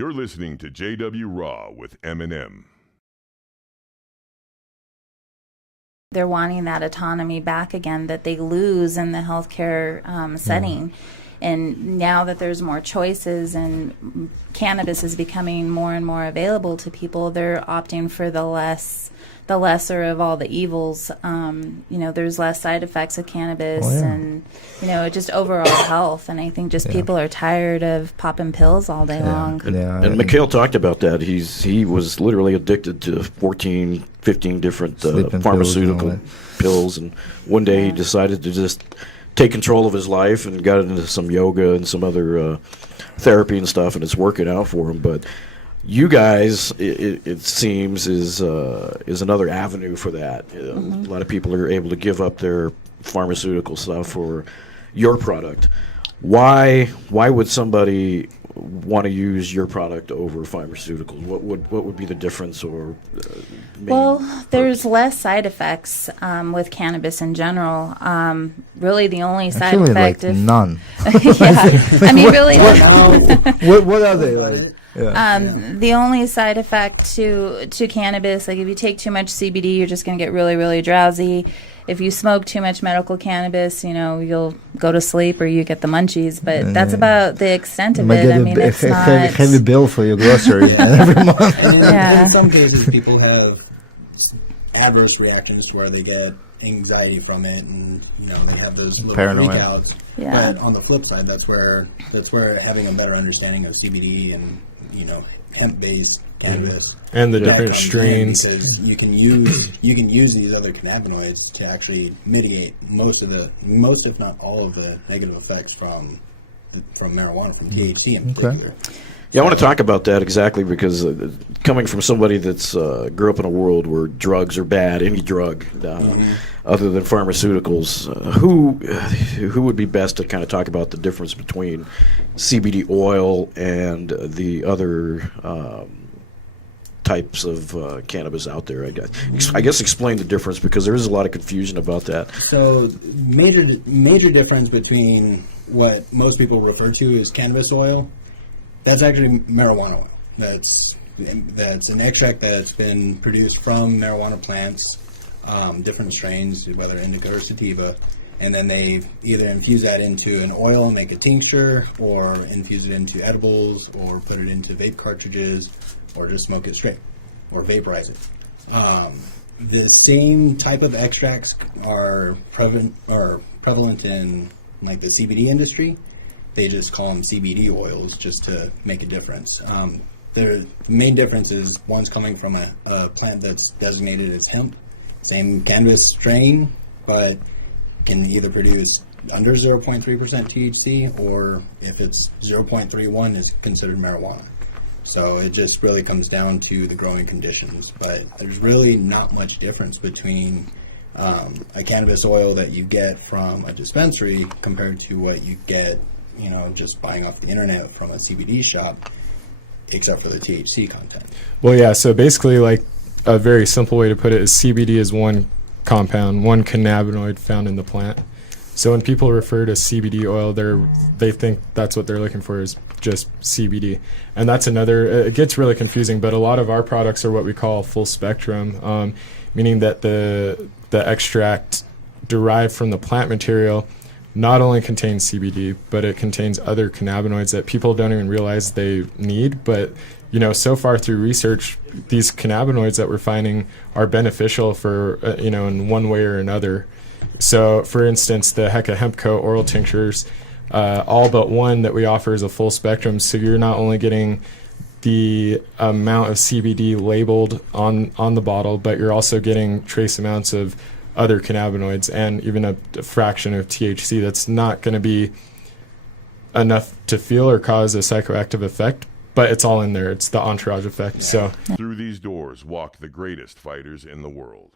You're listening to JW Raw with Eminem. They're wanting that autonomy back again that they lose in the healthcare setting. And now that there's more choices and cannabis is becoming more and more available to people, they're opting for the lesser of all the evils. There's less side effects of cannabis and, just overall health. And I think just people are tired of popping pills all day long. And Mikhail talked about that. He was literally addicted to 14, 15 different pharmaceutical pills. And one day he decided to just take control of his life and got into some yoga and some other therapy and stuff, and it's working out for him. But you guys, it seems, is another avenue for that. A lot of people are able to give up their pharmaceutical stuff for your product. Why would somebody want to use your product over pharmaceuticals? What would be the difference or there's less side effects with cannabis in general. Really, the only side effect like none. Really. What are they like? The only side effect to cannabis, like if you take too much CBD, you're just going to get really, really drowsy. If you smoke too much medical cannabis, you'll go to sleep or you get the munchies. But that's about the extent of it. It's not heavy bill for your grocery every month. And in some cases, people have adverse reactions to where they get anxiety from it, and they have those little freakouts. Yeah. But on the flip side, that's where having a better understanding of CBD and hemp-based cannabis and the different strains, because you can use these other cannabinoids to actually mitigate most if not all of the negative effects from marijuana, from THC in particular. Yeah, I want to talk about that exactly because coming from somebody that's grew up in a world where drugs are bad, any drug other than pharmaceuticals, who would be best to kind of talk about the difference between CBD oil and the other types of cannabis out there? I guess explain the difference, because there is a lot of confusion about that. So major difference between what most people refer to as cannabis oil. That's actually marijuana oil. That's an extract that's been produced from marijuana plants, different strains, whether indica or sativa, and then they either infuse that into an oil and make a tincture, or infuse it into edibles, or put it into vape cartridges, or just smoke it straight, or vaporize it. The same type of extracts are prevalent in like the CBD industry. They just call them CBD oils just to make a difference. The main difference is one's coming from a plant that's designated as hemp, same cannabis strain, but can either produce under 0.3% THC, or if it's 0.31 is considered marijuana. So it just really comes down to the growing conditions. But there's really not much difference between a cannabis oil that you get from a dispensary compared to what you get just buying off the internet from a CBD shop, except for the THC content. Well, yeah, so basically, like, a very simple way to put it is CBD is one compound, one cannabinoid found in the plant. So when people refer to CBD oil, they think that's what they're looking for is just CBD. And that's it gets really confusing, but a lot of our products are what we call full spectrum, meaning that the extract derived from the plant material not only contains CBD, but it contains other cannabinoids that people don't even realize they need. But, so far through research, these cannabinoids that we're finding are beneficial for, in one way or another. So, for instance, the Hecka Hemp Co. oral tinctures, all but one that we offer is a full spectrum. So you're not only getting the amount of CBD labeled on the bottle, but you're also getting trace amounts of other cannabinoids and even a fraction of THC that's not going to be enough to feel or cause a psychoactive effect, but it's all in there. It's the entourage effect. So through these doors walk the greatest fighters in the world.